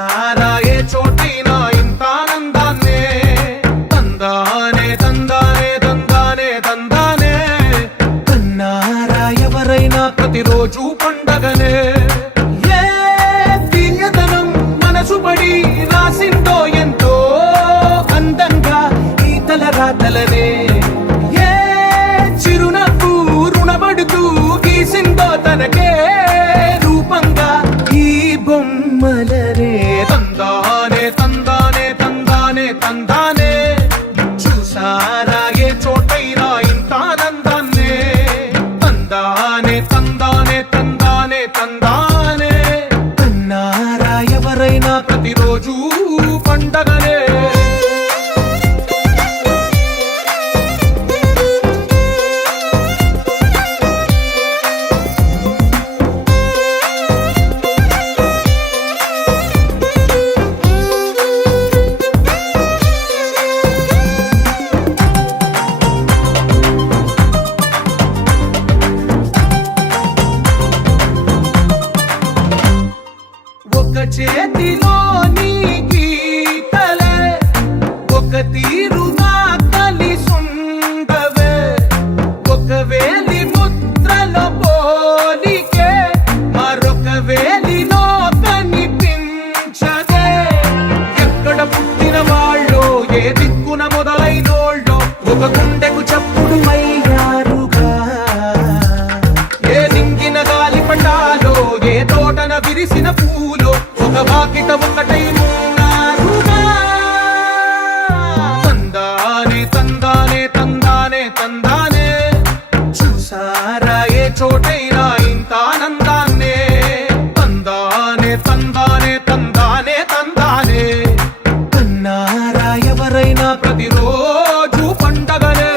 చూసారా ఏ చోటైనా ఇంత ఆనందాన్నే తందానే తందానే తందానే తందానే కన్నారా ఎవరైనా ప్రతిరోజు పండగనే ఏ తీయదనం మనసు పడి రాసిందో ఎంతో అందంగా ఈ తలరాతలనే ఏ చిరునవ్వు రుణపడుతూ గీసిందో తనకే రూపంగా ఈ బొమ్మలనే తందానే తందానే తందానే తందానే చూసారా ఏ చోటైనా ఇంత ఆనందాన్నే తందానే తందానే తందానే తందానే కన్నారా ఎవరైనా ప్రతిరోజు పండగనే ఒక చేతిలో నీ గీతలే ఒక తీరుగా కలిసుండవే ఒక వేలి ముద్రల పోలికే మరొక వేలిలో కనిపించదే ఎక్కడ పుట్టిన వాళ్ళో ఏ దిక్కున మొదలైనోళ్ళో ఒక గుండెకు చప్పుడు అయ్యారుగా ఏ దింగిన గాలి పటాలో ఏ తోటన విరిసిన పూలో ఒక వాకిట ఒకటై ఉన్నారుగా తందానే తందానే తందానే తందానే చూసారా ఏ చోటైనా ఇంత ఆనందాన్నే తందానే తందానే తందానే తందానే కన్నారా ఎవరైనా ప్రతిరోజు పండగనే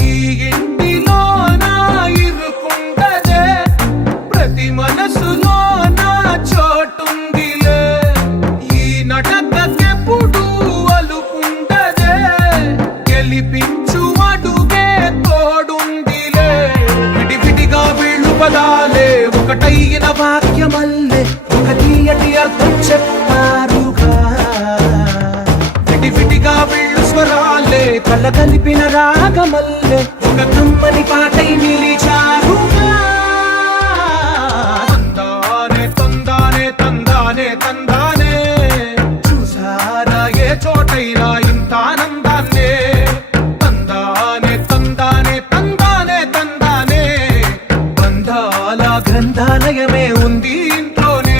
ఈ ఇంటిలో నా ఇరుకుండదే ప్రతి మనసులో నా చోటుందిలే ఈ నటకెప్పుడు అలుకుండదే గెలిపించు అడుగే తోడుందిలే విడివిడిగా వీళ్ళు పదాలే ఒకటైన వాక్యమల్లే ఒక తీయటి అర్థం చెప్పారుగా విడివిడిగా వీళ్ళు స్వరాలే కళ్ళ కలిపిన రాగమల్లే ఒక కమ్మని పాటై నిలిచారుగా తందానే తందానే తందానే తందానే చూసారా ఏ చోటైనా ఇంత ఆనందాన్నే తందానే తందానే తందానే తందానే బంధాల గ్రంథాలయమే ఉంది ఇంట్లోనే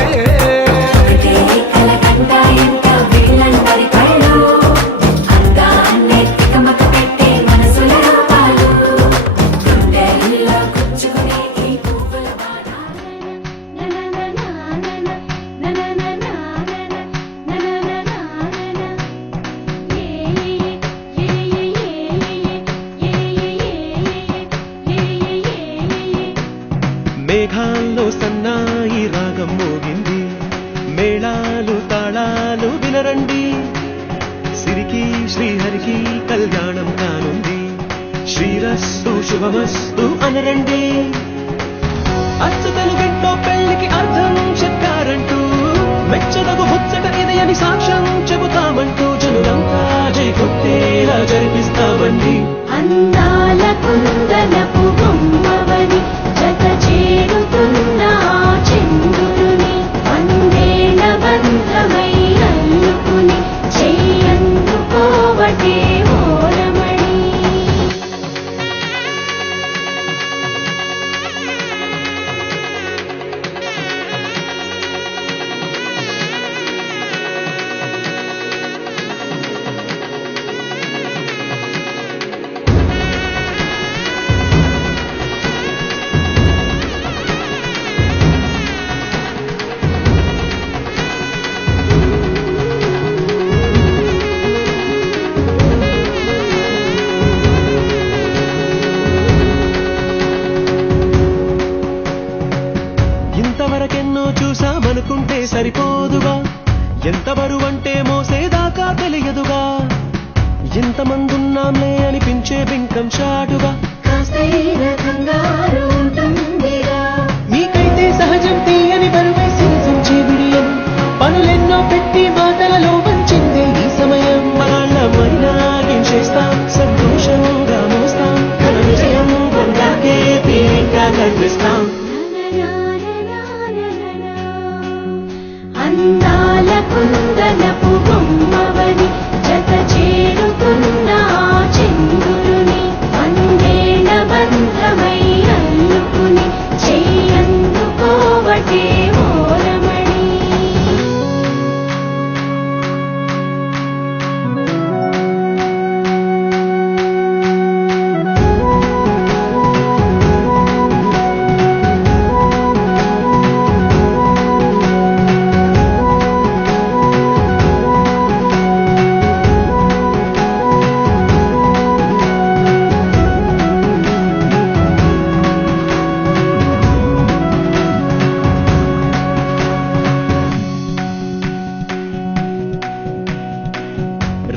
మేఘాల్లో సన్నాయి రాగం మోగింది మేళాలు తాళాలు వినరండి సిరికి శ్రీహరికి కళ్యాణం కానుంది శ్రీరస్తు శుభమస్తు అనరండి అచ్చతలు గంటో పెళ్లికి అర్థం చెప్పారంటూ మెచ్చదగు ముచ్చట ఇది అని సాక్ష్యం చెబుతామంటూ జనులంతా జై కొట్టేలా జరిపిస్తామండి అందాల కుందనపు బొమ్మవని జత చేరుతున్న చంద్రుని వందేల బంధమై అల్లుకుని చెయ్యందుకోవటే ఓరమణి ఎంతమందున్నాంలే అనిపించే బింకం చాటుగా కాస్తైన కంగారు ఉంటుందిరా నీకైతే సహజం తీయని బరువై సించే విడియం పనులెన్నో పెట్టి మాటలలో వంచిందే ఈ సమయం వాళ్ళమైనా ఏం చేస్తాం సంతోషంగా మోస్తాం ఘన విజయం పొందాకే తీరిగ్గా కనిపిస్తాం అందాల కుందనపు బొమ్మవని జత చేరుతున్న ఆ చంద్రుని వందేళ్ల బంధమై అల్లుకుని చెయ్యందుకోవటే ఓరమణి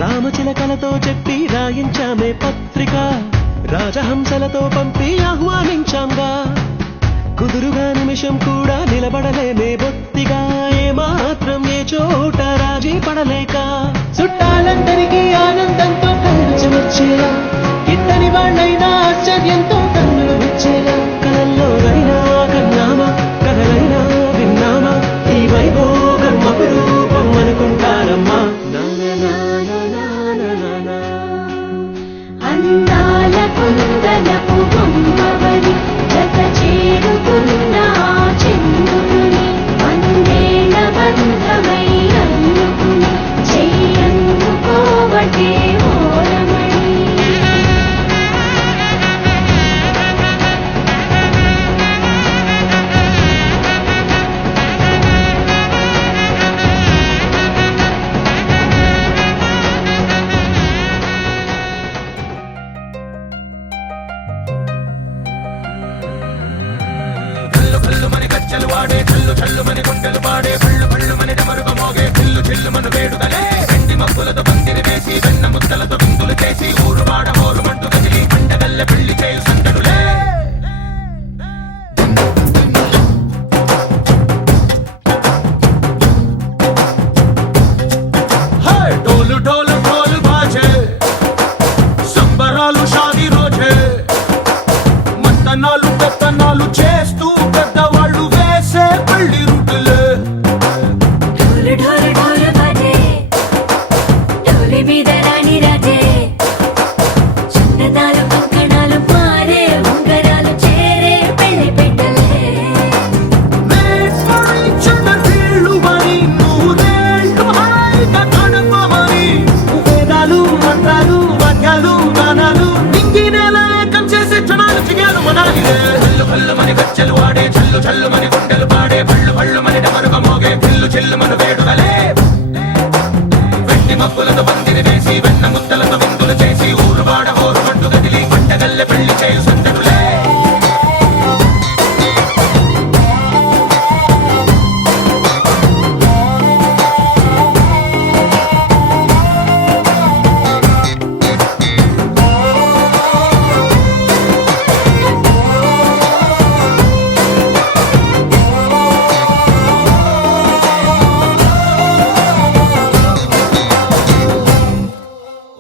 రామచిలకలతో చెప్పి రాయించామే పత్రిక రాజహంసలతో పంపి ఆహ్వానించాంగా కుదురుగా నిమిషం కూడా నిలబడలేమే బొత్తిగా ఏమాత్రం ఏ చోట రాజీ పడలేక చుట్టాలందరికీ ఆనందంతో కళ్ళు చెమర్చేలా ఇద్దరి వాళ్ళైనా ఆశ్చర్యంతో కన్నులు విచ్చేలా కలల్లోనైనా కన్నామా కథలైనా విన్నామా ఈ వైభోగం అపురూపం అనుకుంటారమ్మా అందాల కుందనపు బొమ్మవని జత చేరుతున్న ఆ చంద్రుని వందేళ్ల బంధమై అల్లుకుని చెయ్యందుకోవటే ఓరమణి కల్లు కల్లు మని గజ్జలు వాడే చల్లు చల్లు మని గుండెలు పాడే పళ్ళు పళ్ళు మని డమరుగ మోగే పిల్లు చిల్లు మన వేడుదలే వెండి మబ్బులతో పందిరి వేసి వెన్న ముద్దలతో విందులు చేసి ఊరు వాడ హోరు మంటు కదిలి పండగల్లె పెళ్లి చేయు సందడులే డోలు డోలు డోలు బాజే సంబరాలు షాదీ రోజే మంతనాలు పెత్తనాలు చేస్తూ పెద్దవాళ్ళు వేసే పెళ్లి రూటులే ఢోలు ఢోలు ఢోలు బాజే ఢోలి మీద రాణి రాజే చిన్నదాలు కంకణాలు మారే ఉంగరాలు చేరే పెళ్లి పెట్టలే Made for each other వీళ్ళు మరి నూరేళ్ళు హాయిగా గడపమని వేదాలు మంత్రాలు వాక్యాలు గానాలు నింగినేల ఏకం చేసే క్షణాలు చిగాలు మనాలిలే కల్లు కల్లు మని గజ్జలు వాడే చల్లు చల్లు మని గుండెలు పాడే పళ్ళు పళ్ళు మని డమరుగ మోగే పిల్లు చిల్లు మన వేడుదలే వెండి మబ్బులతో పందిరి వేసి వెన్న ముద్దలతో విందులు చేసి ఊరు వాడ హోరు మంటు కదిలి పంటగల్లె పెళ్లి చేయు సందడులే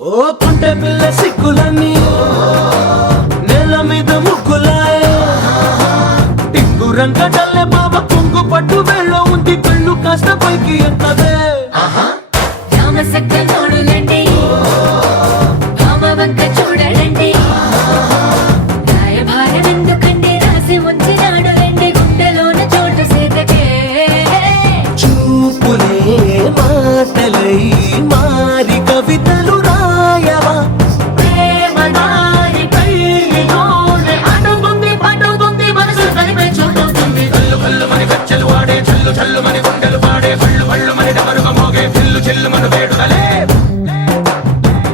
ఓ పుంటె పిల్ల సిక్కులన్నీ నేల మీద ముగ్గులాయ టింగు రంగడల్లె బాబ కొంగు పట్టు వెళ్ళ ఉంది కళ్ళు కాస్త పైకి ఎత్తదే రామసక్క నోడులండి భామ వంక చూడడండి రాయభారం ఎందుకండి రాసి ఉంచినాడు రండి గుండెలోన చోటు సేతకే చూపులే మాటలై మారి కవితలు రాయవా ప్రేమ దారి పెళ్లిలోనే అడుగుంది పడుతుంది మనసు కలిపే చోటవుతుంది కల్లు కల్లు మని గజ్జలు వాడే చల్లు చల్లు మని గుండెలు పాడే పళ్ళు పళ్ళు మని డమరుగ మోగే పిల్లు చిల్లు మన వేడుదలే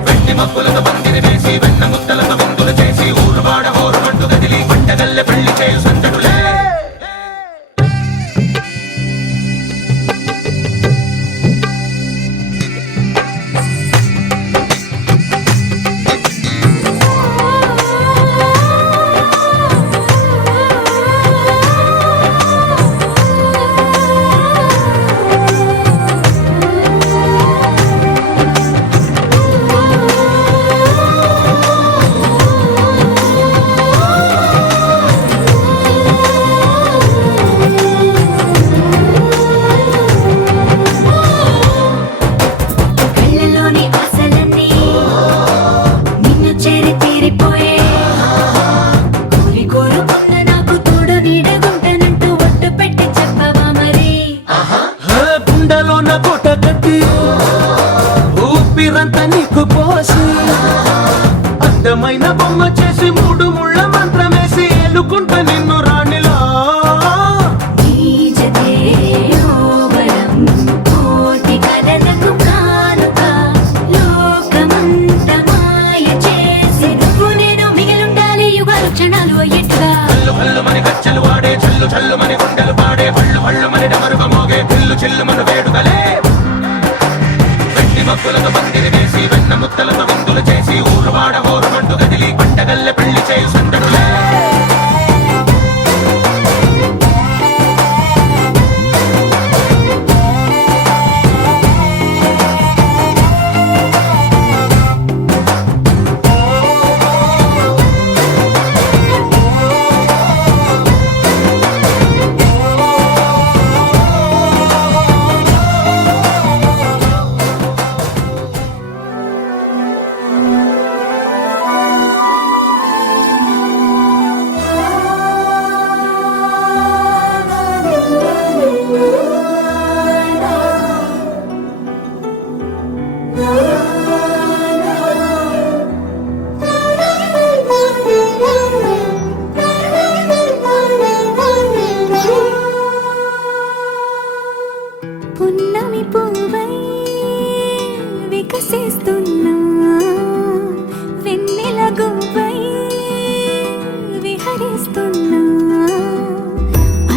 వెండి మబ్బులతో పందిరి వేసి వెన్న ముద్దలతో విందులు చేసి ఊరు వాడ హోరు మంటు కదిలి పంటగల్లె పెళ్లి చేయు సందడులే అందమైన బొమ్మ చేసి మూడు ముళ్ళ మంత్రమేసి ఎలుకుంట నిన్ను రాణిలా నీజతే ఓవరం కోటి కలలకు కానుక లోకమంత మాయ చేసి నువ్వు నేను మిగిలుండాలి యుగాలు క్షణాలు అయ్యేట్టుగా హల్లు హల్లు మని గచ్చలు వాడే చల్లు చల్లు మని గుండెలు పాడే హళ్ళు హళ్ళు మని డమరుగ మోగే పిల్లు చిల్లు మన వేడుకలే వెండి మబ్బులతో పందిరి వేసి వెన్న ముత్తలతో విందులు చేసి ఊరు వాడ ఊరు మంటు కదిలి పండగల్లె పెళ్లి చేయు సందడులే పున్నమి పువ్వై వికసిస్తున్నా వెన్నెల గువ్వై విహరిస్తున్నా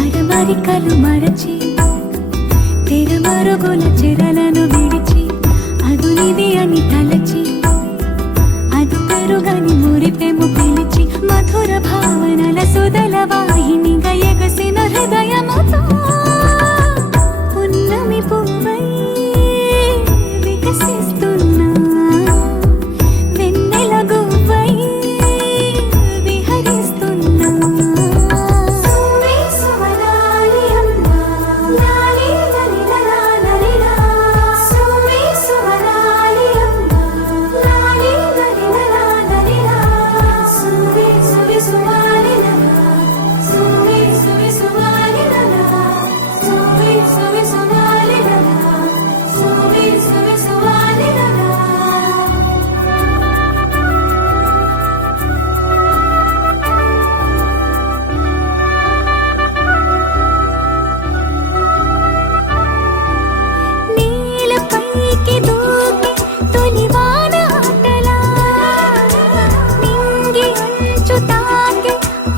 అరమరికలు మరచి తెరమరుగుల చెరలను విడిచి అదునిది అని తలచి అదు పెరుగని మురిపెము పిలిచి మధుర భావనల సుదల వాహినిగా ఎగసిన హృదయముతో పున్నమి పువ్వై వికసిస్తున్నా వెన్నెల గువ్వై విహరిస్తున్నా సువి సువనాలి అమ్మా లాలి లలిలా లలిలా సువి సువనాలి అమ్మా లాలి లలిలా లలిలా సువి సువి సువాలి లలా సువి సువి సువాలి లలా సువి సువి సువాలి లలా సువి సువి సువాలి లలా నీలపైకి దూకి తొలివాన ఆటలా నింగి అంచు తాకి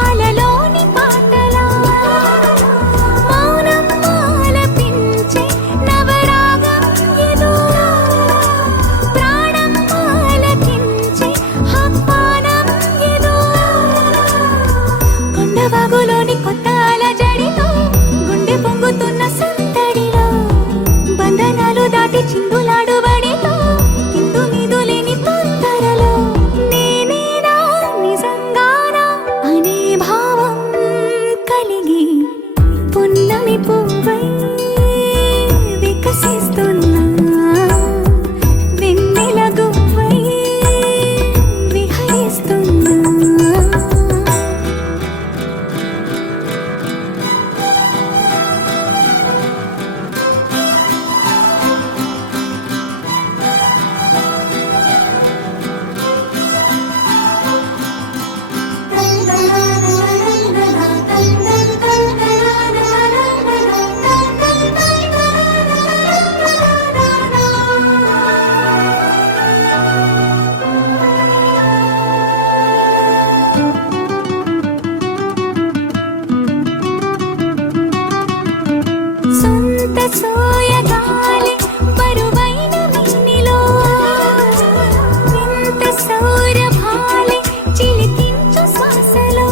అలలోని పాటలా మౌనం ఆలపించే నవరాగం ఏదో ప్రాణం ఆలకించే ఆహ్వానం ఏదో కొండవాగులోని కొత్త అలజడిలో గుండె పొంగుతున్న సందడిలో బంధనాలు దాటి చిందులాడు బడిలో ఇందు మీదు లేని తొందరలో నేనేనా నిజంగానా అనే భావం కలిగి పున్నమి పువ్వై వికసిస్తున్నా వెన్నెల గువ్వై విహరిస్తున్నా సొంత సోయగాలి బరువైన మిన్నిలో వింత సౌరభాలి చిలికించు శ్వాసలో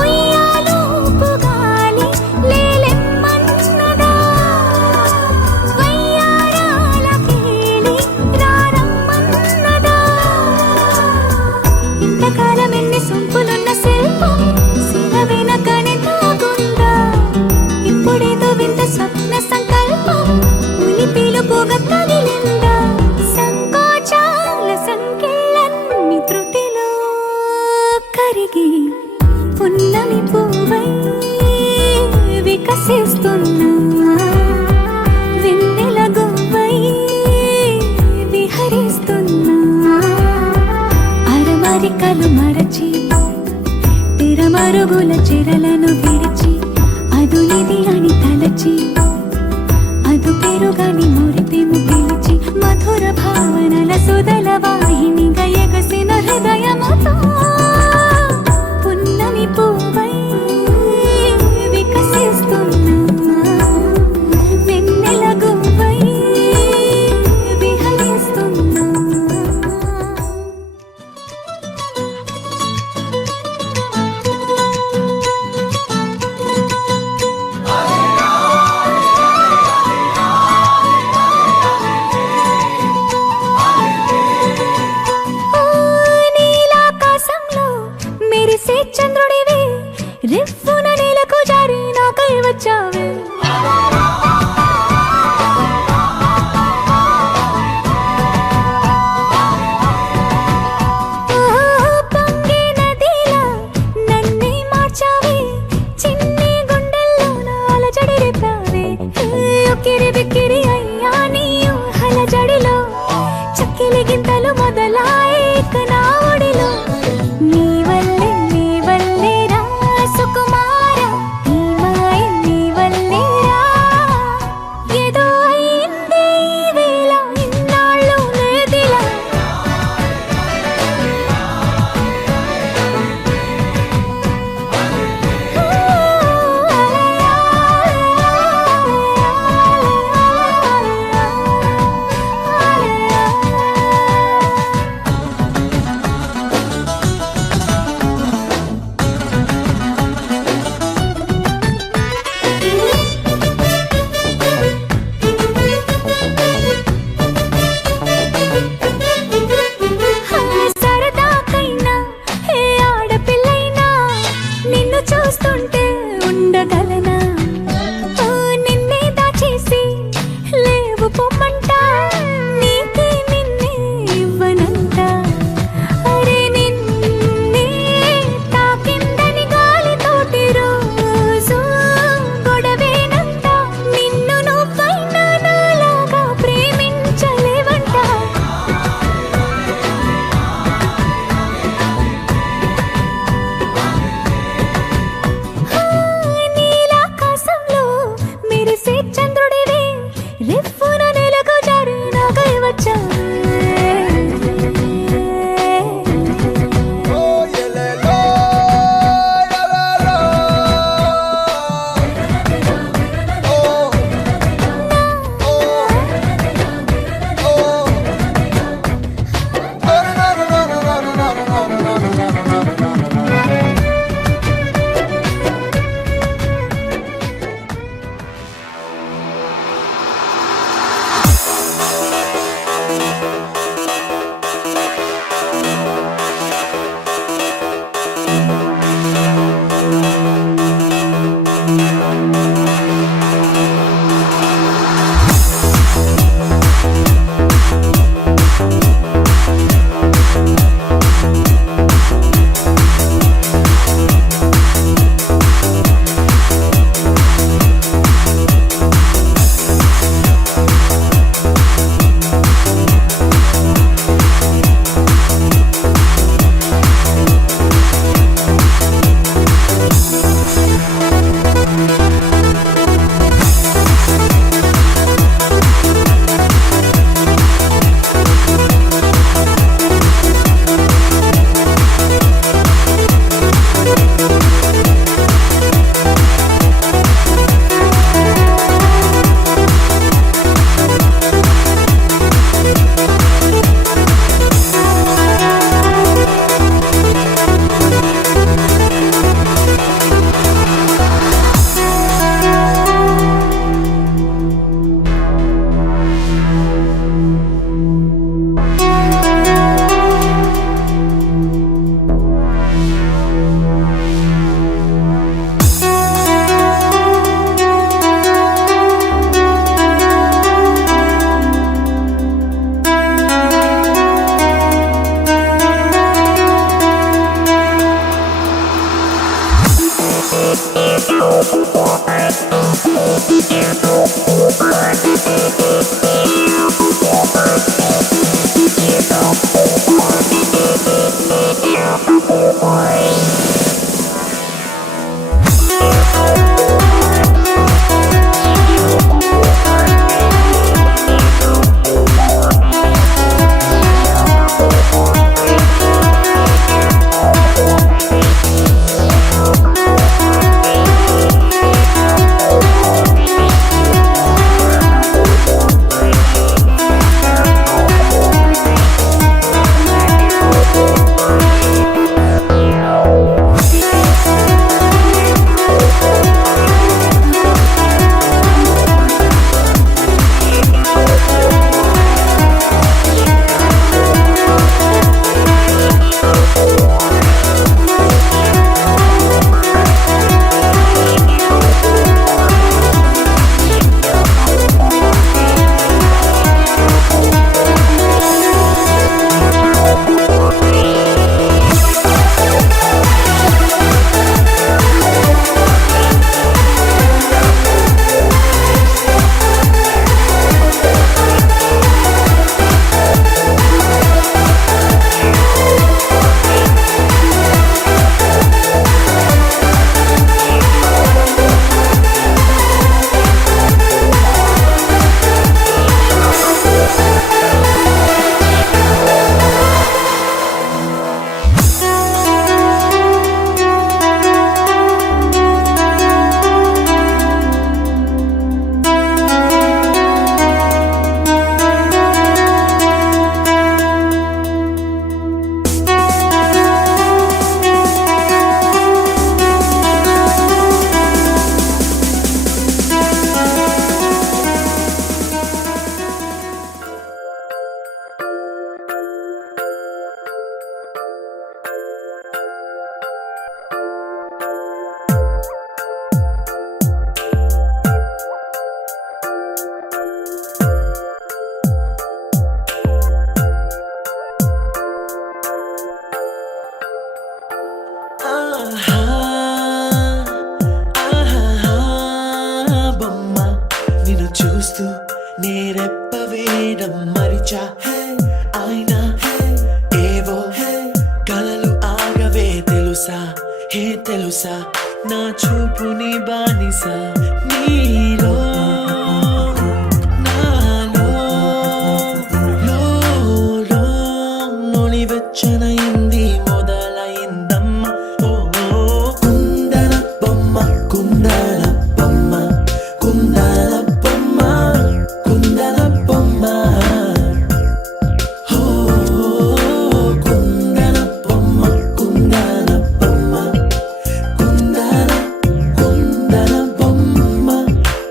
ఉయ్యాలూపు గాలి లేలెమ్మన్నదా వయ్యారాల కేళి రారమ్మన్నదా ఇంతకాలం ఎన్ని సొంపులున్న శిల్పం శిల వెనకనే తాగుందా ఇప్పుడేదో వింత స్వప్న సంకల్పం ఉలి పిలుపుగా తగిలిందా సంకోచాల సంఖ్యలన్నీ త్రుటిలో కరిగి పున్నమి పువ్వై వికసిస్తున్నా వెన్నెల గువ్వై విహరిస్తున్నా కోరికలు మరచి తిరమరుగుల చెరలను విడిచి అదు ఇది అని తలచి అదు పెరుగని మురిపెము పిలిచి మధుర భావనల సుదల వాహినిగా ఎగసిన హృదయముతో పున్నమి పువ్వై వికసిస్తున్నా వెన్నెల గువ్వై విహరిస్తున్నా. నీలాకాశంలో మెరిసే చంద్రుడివి రివ్వున నేలకు జారి నాకై వచ్చావే. పొంగే నదిలా నన్నే మార్చావే చిన్ని గుండెల్లో నాల జడి రేపావే. ఉక్కిరి బిక్కిరి అయ్యా నీ ఊహల జడిలో చక్కిలి గింతలు మొదలాయే ఇక నా ఒడిలో. నీ వల్లే రా సుకుమార నీ మాయ నీ వల్లే రా. ఏదో అయింది ఈ వేళ ఇన్నాళ్ళు లేదిలా. సరదాకైనా ఏ ఆడపిల్లైనా నిన్ను చూస్తుంటే ఉండగలనా. నిన్నే దాచేసి లేవు పొమ్మంట నీకే నిన్నే ఇవ్వనంట. అరే నిన్నే తాకిందని గాలితోటి రోజు గొడవేనంట. నిన్ను నువ్వైనా నాలాగా ప్రేమించలేవంట. నీలాకాశంలో మెరిసే చంద్రుడివి రివ్వున నేలకు జారి నాకై వచ్చావే. నేరెప్పవేయడం మరిచా అయినా ఏవో కలలు ఆగవే తెలుసా తెలుసా నా చూపుని బానిస నీలో నాలో లోలో నొలివెచ్చనైంది మొదలైందమ్మ ఓ కుందన బొమ్మ కుందన బొమ్మ కుందన బొమ్మ కుందన బొమ్మ ఓ కుందన బొమ్మ కుందన బొమ్మ కుందన కుందన బొమ్మ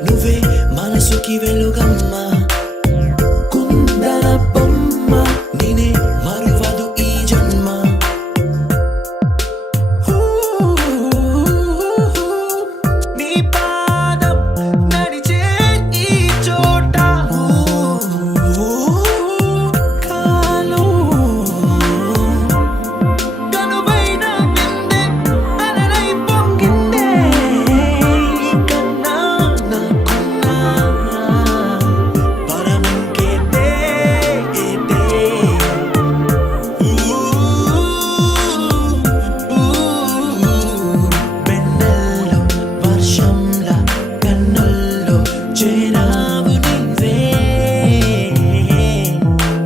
నువ్వే మనసుకి వెలుగమ్మ కుందన బొమ్మ నేనే మరువదు ఈ జన్మ నీ పాదం నడిచే ఈ చోట కాలం కనువైన నిందే అలరై పొంగిందే కన్నా నాకున్నా పరమంకేతే వెన్నెల్లో వర్షంలా కన్నుల్లో చేరావు నీవే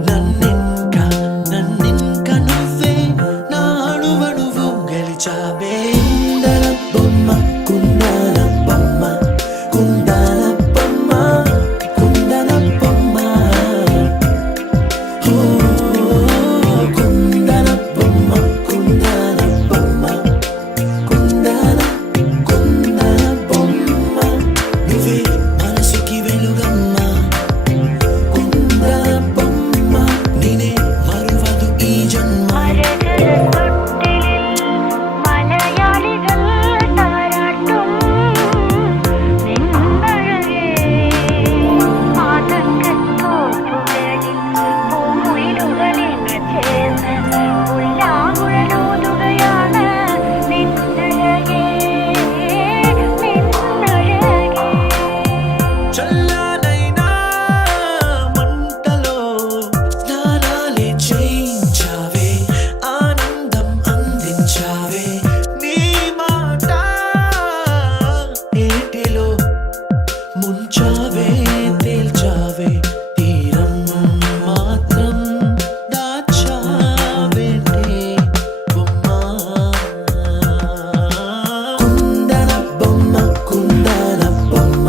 నన్నింక నువ్వే నా అణువణువు గెలిచావే కుందన బొమ్మ కుందన బొమ్మ కుందన బొమ్మ కుందన బొమ్మ ఓ కుందన బొమ్మ కుందన బొమ్మ కుందన కుందన బొమ్మ నువ్వే మనసుకి వెలుగమ్మ కుందన బొమ్మ నేనే మరువదు ఈ జన్మ മലയാളികൾ താരാട്ടും നിന്നഴകേ ആതങ്കത്തോപ്പുകളിൽ പൂമുയിലുകളിൽ ചേർന്ന് ഉല്ലാകുഴലൂതുകയാണ് നിന്നഴകേ നിന്നഴകേ చల్లనైనా మంటలో స్నానాలే చేయించావే ఆనందం అందించావే నీ మాట ఏటిలో ముంచావే తేల్చావే తీరం మాత్రం దాచావేంటే బొమ్మ కుందన బొమ్మ కుందన బొమ్మ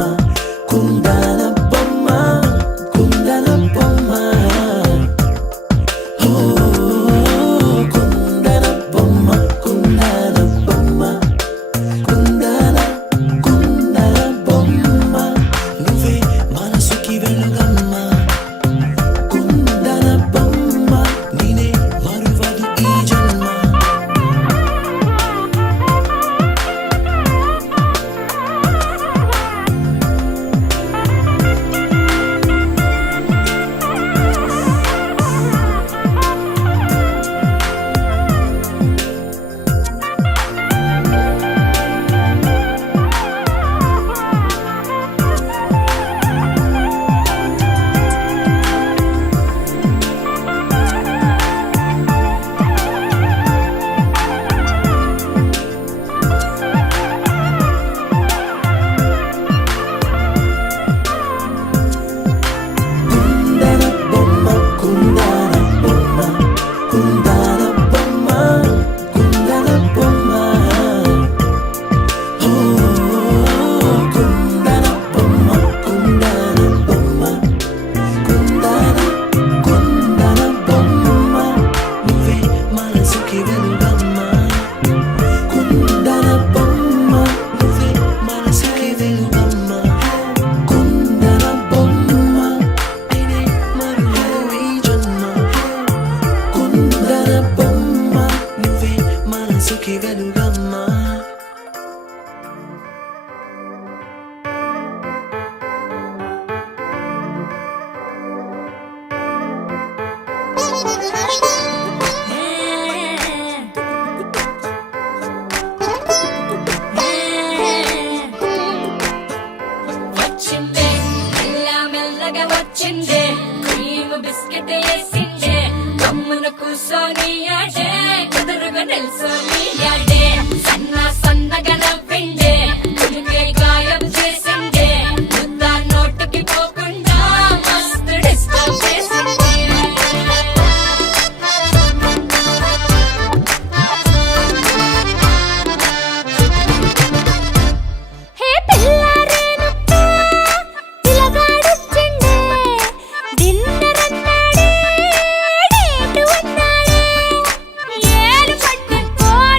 కుందన బొమ్మ కుందన బొమ్మ ఓ కుందన బొమ్మ కుందన బొమ్మ కుందన కుందన బొమ్మ నువ్వే మనసుకి వెలుగమ్మ కుందన బొమ్మ నేనే మరువదు ఈ జన్మ కుందన బొమ్మ కుందన బొమ్మ కుందన బొమ్మ కుందన బొమ్మ ఓ కుందన బొమ్మ కుందన బొమ్మ కుందన కుందన బొమ్మ నువ్వే మనసుకి వెలుగమ్మ కుందన బొమ్మ నువ్వే మనసుకి వెలుగమ్మ కుందన బొమ్మ నేనే మరువదు ఈ జన్మ కుందన బొమ్మ నువ్వే మనసుకి వెలుగమ్మ వచ్చిందే మెల్ల మెల్లగా బియ్యాడే కుదురుగా నిల్సోని యాడే సన్న సన్నగా నవ్విండే కులికే గాయం చేసిండే ముద్ద నోటికి పోకుండా మస్తు డిస్టర్బ్ చేసిండే హే పిల్లారేనప్ప పిలగాడొచ్చిండే డిన్నర్ అన్నాడే డేటు అన్నాడే ఏలు పట్టుకొని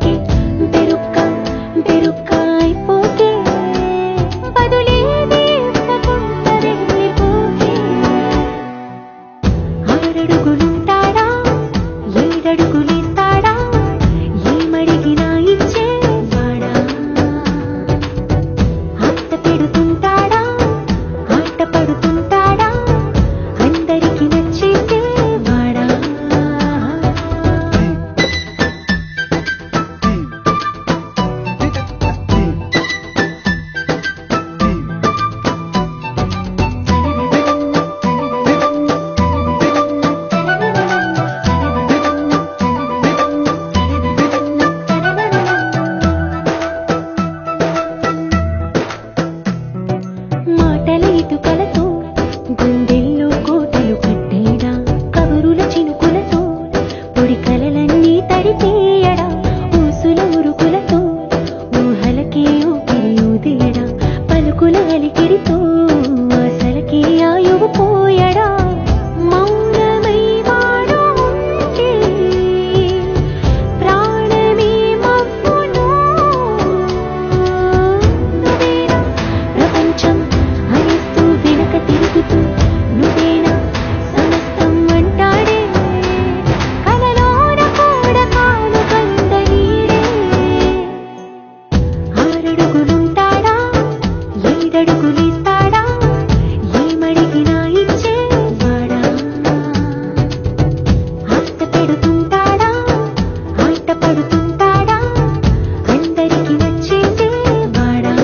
బతుకే బెరుక్క బెరుక్క అయిపోకే బదులేది ఇవ్వకుండా వెళ్ళిపోకే ఆరడుగులుంటాడా ఏడడుగులేస్తాడా ఏమడిగినా ఇచ్చేవాడా ఆట పెడుతుంటాడా ఆట పడుతుంటాడా అందరికి నచ్చేసేవాడా మాటల ఇటుకలతో గుండెల్లో కోటలు కట్టేడా కబురుల చినుకులతో పొడి కలలన్నీ తడిపేయడా ఊసుల ఉరుకులతో ఊహలకి ఊపిరి ఊదేయడా పలుకుల అలికిడితో అసలకి ఆయువు పోయడా మౌనమై వాడు ఉంటే ప్రాణమే మవ్వును నువ్వేనా ప్రపంచం అరిస్తూ వెనక తిరుగుతూ నువ్వేనా సమస్తం అంటాడే కలలోన కూడా కాను కంద నీడే ఆరడుగులుంటాడా ఏడడుగులేస్తాడా ఏమడిగినా ఇచ్చేవాడా ఆట పెడుతుంటాడా ఆట పడుతుంటాడా అందరికి నచ్చేసేవాడా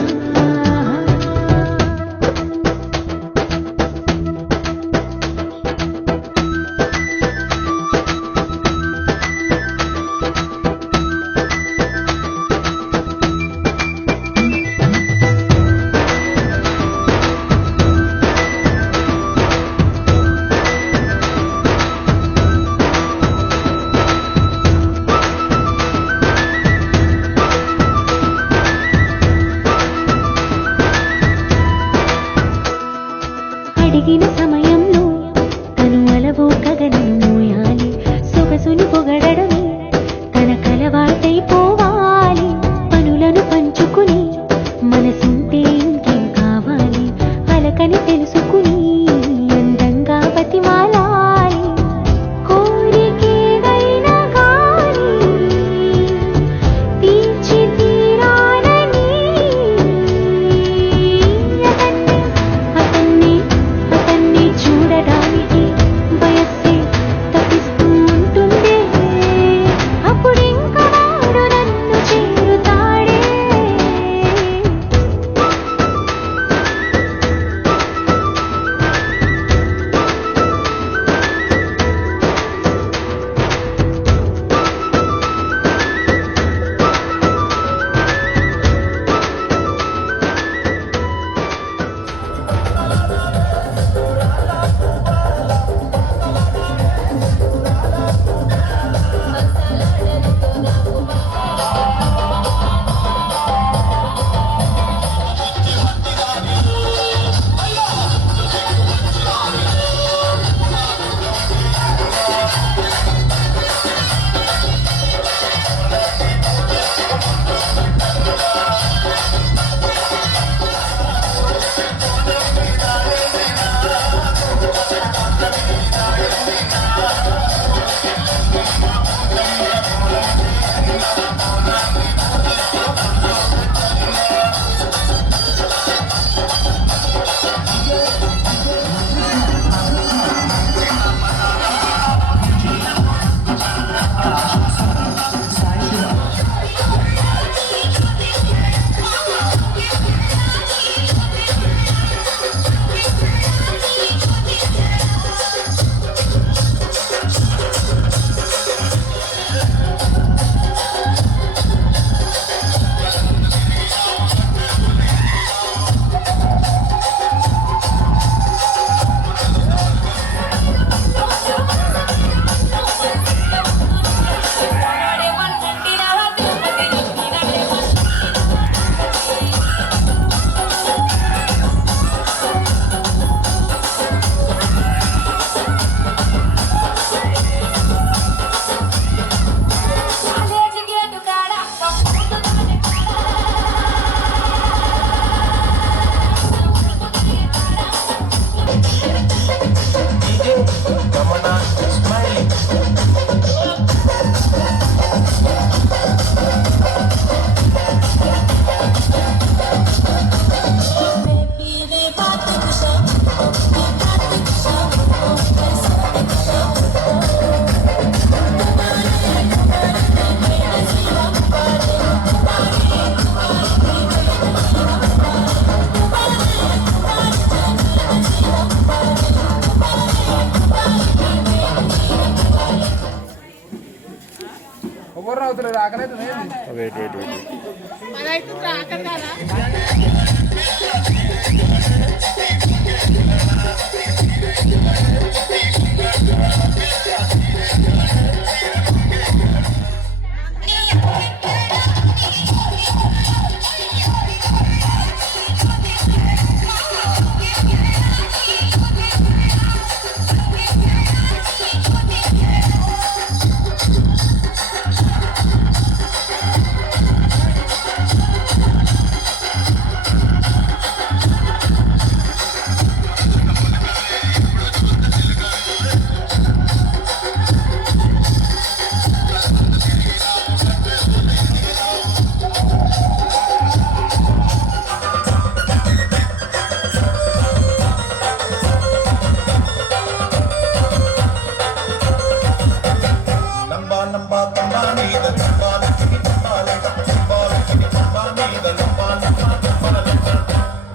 ఎవరు అవుతున్నారు ఆకలేదు వెయిట్ వెయిట్ వెయిట్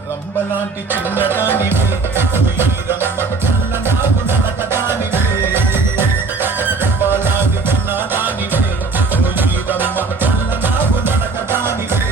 రంబలాంటి చిన్నదానివే రమ్మ చల్ల నాకు నడకదానివే రంబలాంటి చిన్నదానివే రమ్మ చల్ల నాకు నడకదానివే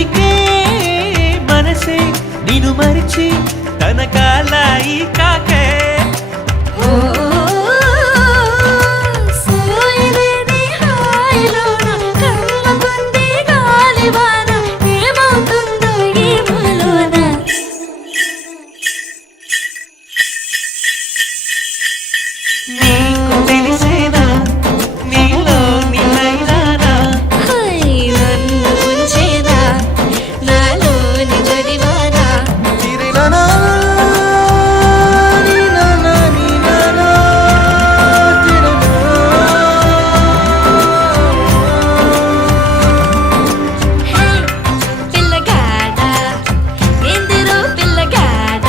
ఊరికే మనసే నిన్ను మరిచి తన కాలాయి కాకే ఓ సోయలేని హాయిలోన కమ్మగుంది గాలివాన ఏమవుతుందో ఏమోలోన నీకు తెలిసేనా నీలో నిలైనానా హై నన్ను ముంచేనా నాలోని జడివానా హే పిల్లగాడ ఎందిరో పిల్లగాడ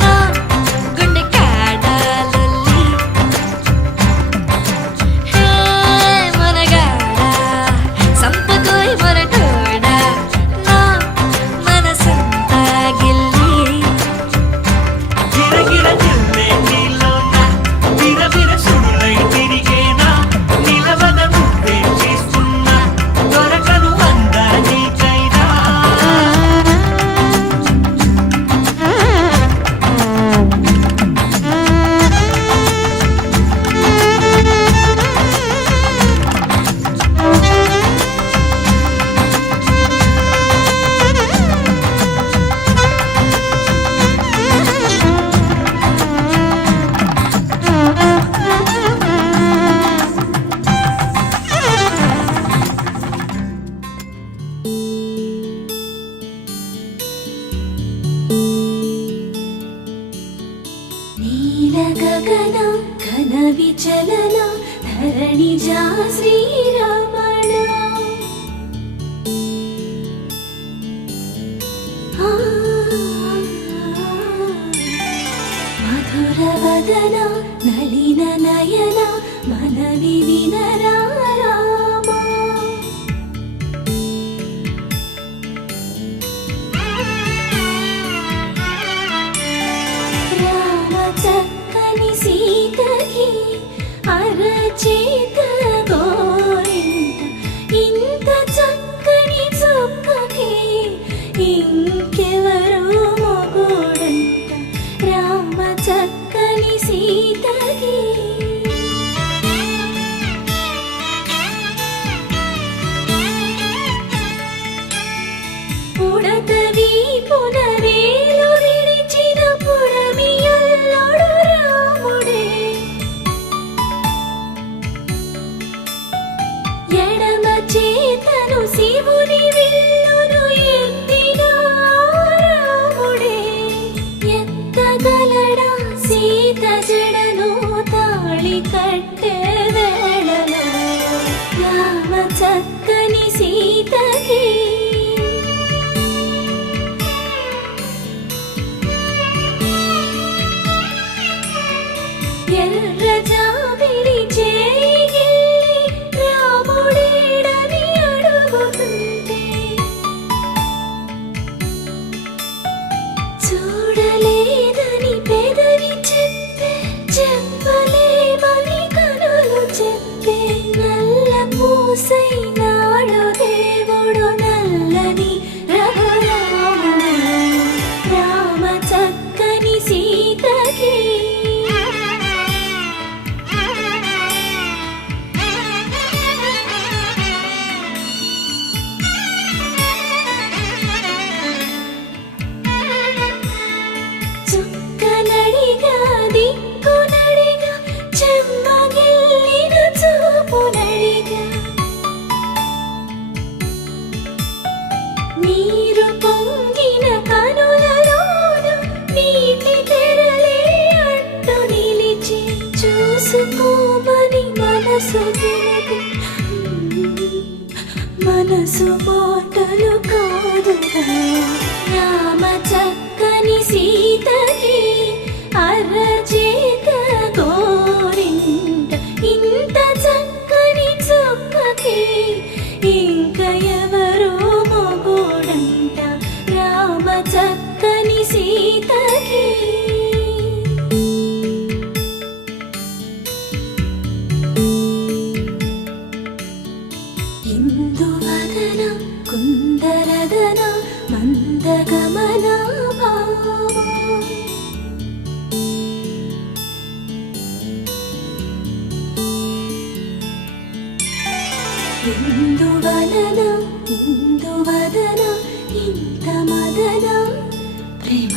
నా గుండె కాడ లొల్లి హే మనగాడ సంపకోయ్ మొరటోడ నా మనసంతా గిల్లి గిరగిర జిల్లే నీలోన విరవిర సుడులై తిరిగేనా నిలవద నువ్వే చేస్తున్నా దొరకను అందా నీకైనా నీల గగన ఘన విచలన ధరణి జా శ్రీరమణ ఆ, మధుర వదన నళిన నయన మనవి వినరా రామా రామ చక్కని సీతకి అరచేత గోరింట ఇంత చక్కని చుక్కకి ఇంకెవరు మొగుడంట రామ చక్కని సీతకి ఉడతవి పునవేలు విడిచిన పుడమియల్లోడు రాముడే ఎడమ చేతను శివుని విల్లును ఎత్తిన రాముడే ఎత్తగలడా సీత జడను తాళి కట్టే వేళలో రామ చక్కని సీతకి ఎర్ర జాబిలి చేయి రాముడేడని అడుగుతుంటే చూడలేదని పెదవి చెప్పే చెప్పలేమని కనులు చెప్పే నల్ల పూసైనాడు దేవుడు నల్లని రఘురాముడు రామ చక్కని సీతకి చుక్కనడిగా దిక్కునడిగా చెమ్మగిల్లిన చూపునడిగా నీరు పొంగిన కనులలోన నీటి తెరలే అడ్డు నిలిచి చూసుకోమని మనసు తెలిపి మనసు మాటలు కాదుగా రామ చక్కని సీతకి అరచేత గోరింట ఇంత చక్కని చుక్కకి ఇంక ఎవరు మొగుడంట రామ చక్కని సీతకి ఇందువదన కుందరద ఇందువదన ఇంత మదన ప్రేమ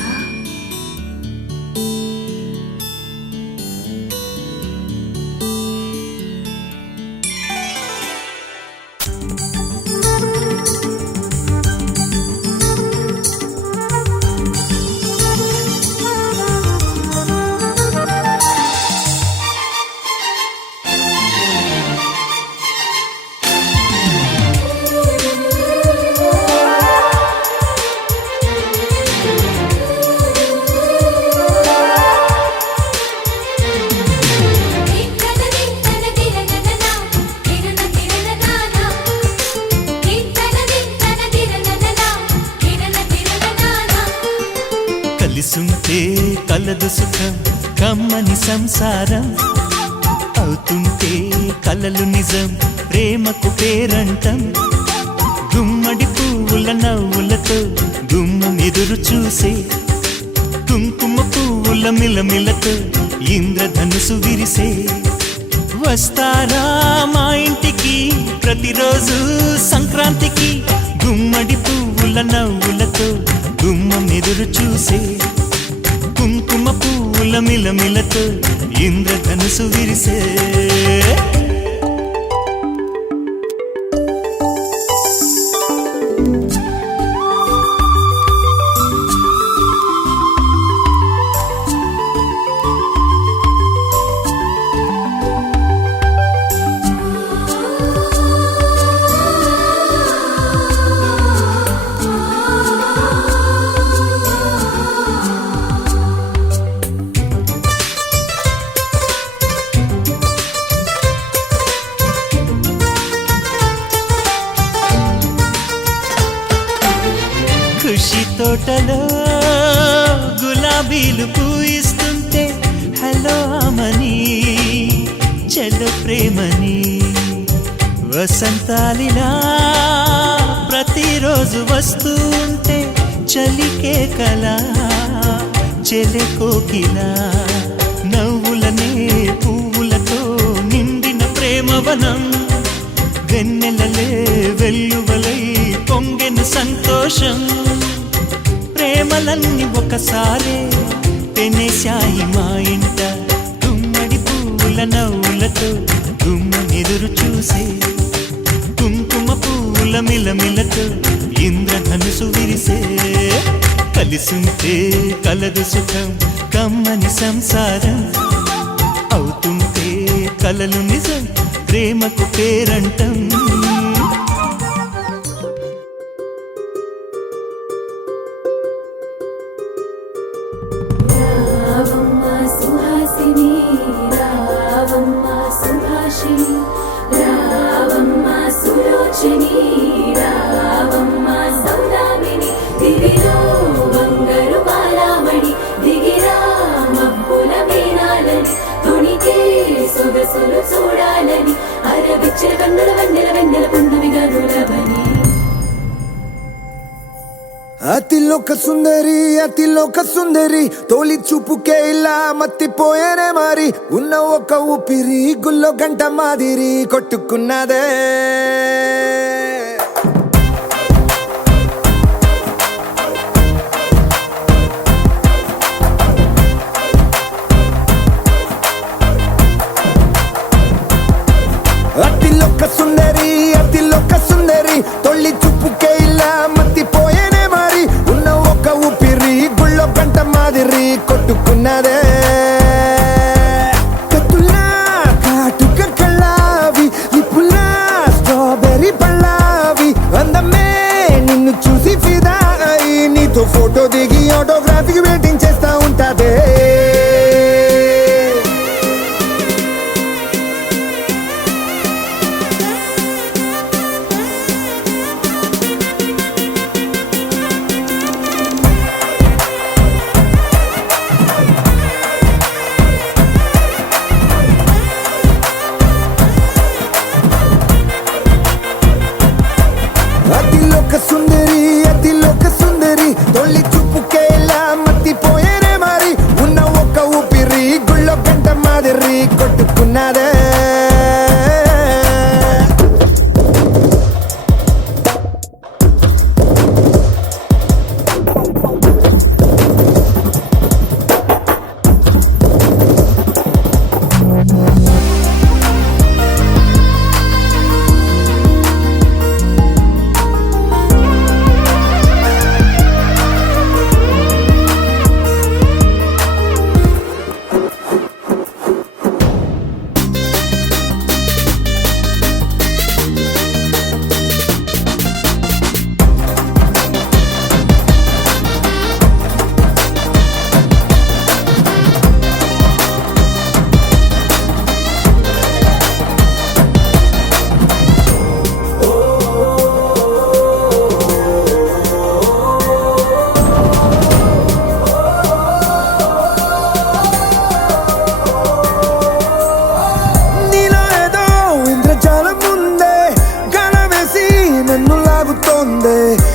కలిసుంటే కలదు సుఖం కమ్మని సంసారం అవుతుంటే కలలు నిజం ప్రేమకు పేరంటం గుమ్మడి పువ్వుల నవ్వులతో గుమ్మం ఎదురు చూసే కుంకుమ పువ్వుల మిలమిలతో ఇంద్రధనుసు విరిసే వస్తారా మా ఇంటికి ప్రతిరోజు సంక్రాంతికి గుమ్మడి పువ్వుల నవ్వులతో గుమ్మం ఎదురు చూసే కుంకుమ పువ్వుల మిలమిలతో ఇంద్రధనుసు విరిసే ఖుషి తోటలో గులాబీలు పూయిస్తుంటే హలో అమని చెల్లు ప్రేమని వసంతాలిలా ప్రతిరోజు వస్తుంటే చలికే కలా చెలె కోకిలా నవ్వులనే పువ్వులతో నిండిన ప్రేమవనం వెన్నెలలే వెల్లువలై పొంగెను సంతోషం ప్రేమలన్నీ ఒకసారే పెనేశాయి మా ఇంట గుమ్మడి పువ్వుల నవ్వులతో గుమ్మం ఎదురు చూసే కుంకుమ పువ్వుల మిలమిలతో ఇంద్రధనుసు విరిసే కలిసుంటే కలదు సుఖం కమ్మని సంసారం అవుతుంటే కలలు నిజం ప్రేమకు పేరంటం రావమ్మ సుహాసిని రావమ్మ సుభాషిణి రావమ్మ సులోచని రావమ్మ సౌదామిని దివిలో బంగారు బాలామణి దిగిరా మబ్బుల వీణాలని తొణికే సొగసులు చూడాలని అరవిచ్చిన కన్నుల వెన్నెల వెన్నెల పున్నమిగా నులవని అతిలోక సుందరి తోలి చూపుకే ఇలా మత్తిపోయేనే మారి ఉన్న ఒక ఊపిరి గుల్లో గంట మాదిరి కొట్టుకున్నదే అతిలోక సుందరి తొలి చూపుకే ఇలా మత్తిపోయేనే మారి ఉన్న ఒక ఊపిరి గుళ్ళో గంట మాదిరి కొట్టుకున్నదే కత్తులా కాటుక కళ్ళావి నిప్పులా స్ట్రాబెర్రీ పళ్ళావి అందమే నిన్ను చూసి ఫిదా అయి నీతో ఫోటో దిగి ఆటోగ్రాఫీకి వెయిటింగ్ చేస్తా ఉంటాదే అతిలోక సుందరి తొలి చూపుకే ఇలా మత్తిపోయేనే మారి ఉన్న ఒక ఊపిరి గుళ్ళో గంట మాదిరి కొట్టుకున్నదే గుండె